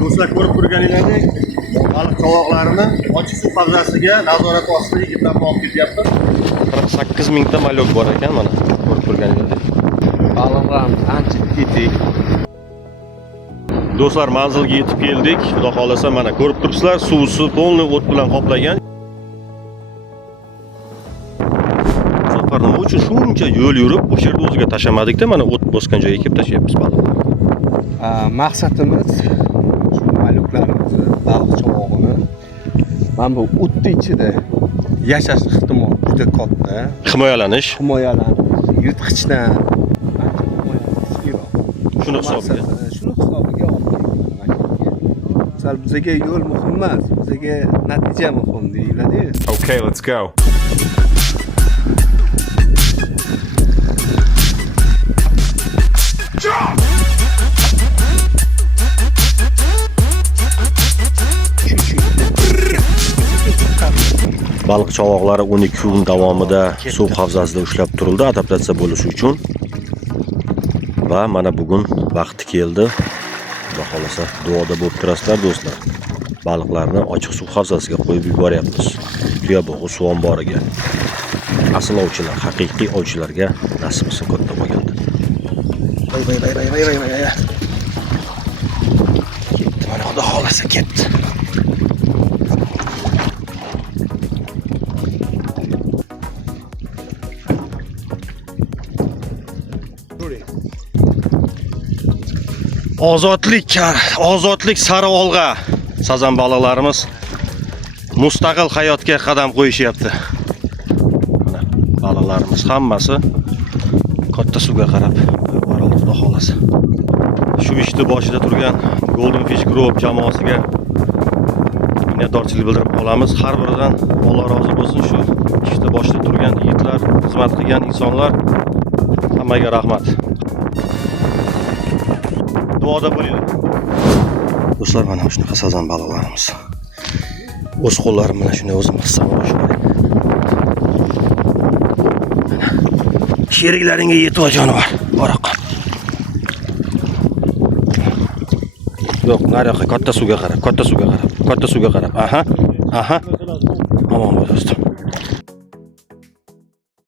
Do'stlar, ko'rib turganingizdek, baliq chovoqlarini ochiq suv havzasiga nazorat ostida yigitlarni olib ketyapti. 48 mingta malok bor ekan, mana ko'rib turganingizdek. Baliqlarimiz ancha tetik. Do'stlar, manzilga yetib keldik. Xudo xolasa mana ko'rib turibsizlar, suvsi to'liq o't bilan qoplagan. Safar nima uchun shuncha yo'l yurib, o'sha yerda o'ziga tashlamadik-da, mana o't bosgan joyga kelib tashlayapmiz baliqlarni. Maqsadimiz shu maluklarimizni, baliq chavog'ini mana bu o'tni ichida yashash ehtimoli juda katta. Himoyalanish. Yirtqichdan ancha himoyalanish. Shuni hisobiga. Shuni hisobiga olib keldik. Sal bizga yo'l muhim emas, bizga natija muhim deyiladi. Okay, let's go. Baliq chovoqlari 12 kun davomida suv havzasida ushlab turildi, adaptatsiya bo'lishi uchun. Va mana bugun vaqti keldi. Xudo xolasa duoda bo'lib turasizlar do'stlar. Baliqlarni ochiq suv havzasiga qo'yib yuboryapmiz. Tuya bog'i suv omboriga. Asl ovchilar, haqiqiy ovchilarga nasib qilsin katta bo'lganda. Voy. Ketdi, mana Xudo xolasa ketdi. Ozodlik sari olg'a sazan baliqlarimiz mustaqil hayotga qadam qo'yishyapti. Mana baliqlarimiz hammasi katta suvga qarab boradi, Xudo xolasa. Shu ishni boshida turgan Golden Fish Group jamoasiga minnatdorchilik bildirib qolamiz. Har biridan Alloh rozi bo'lsin. Shu ishni boshida turgan yigitlar, xizmat qilgan insonlar, hammaga rahmat. Duoda bo'linglar. Do'stlar, mana shunaqa sazan baliqlarimiz. O'z qo'llarim bilan shunday o'zim qilsam bo'laveradi. Sheriklaringga yetib jonivor. Boraqa. Yo'q, nariyoqqa katta suvga qarab. Aha. Omon bo'l do'stim.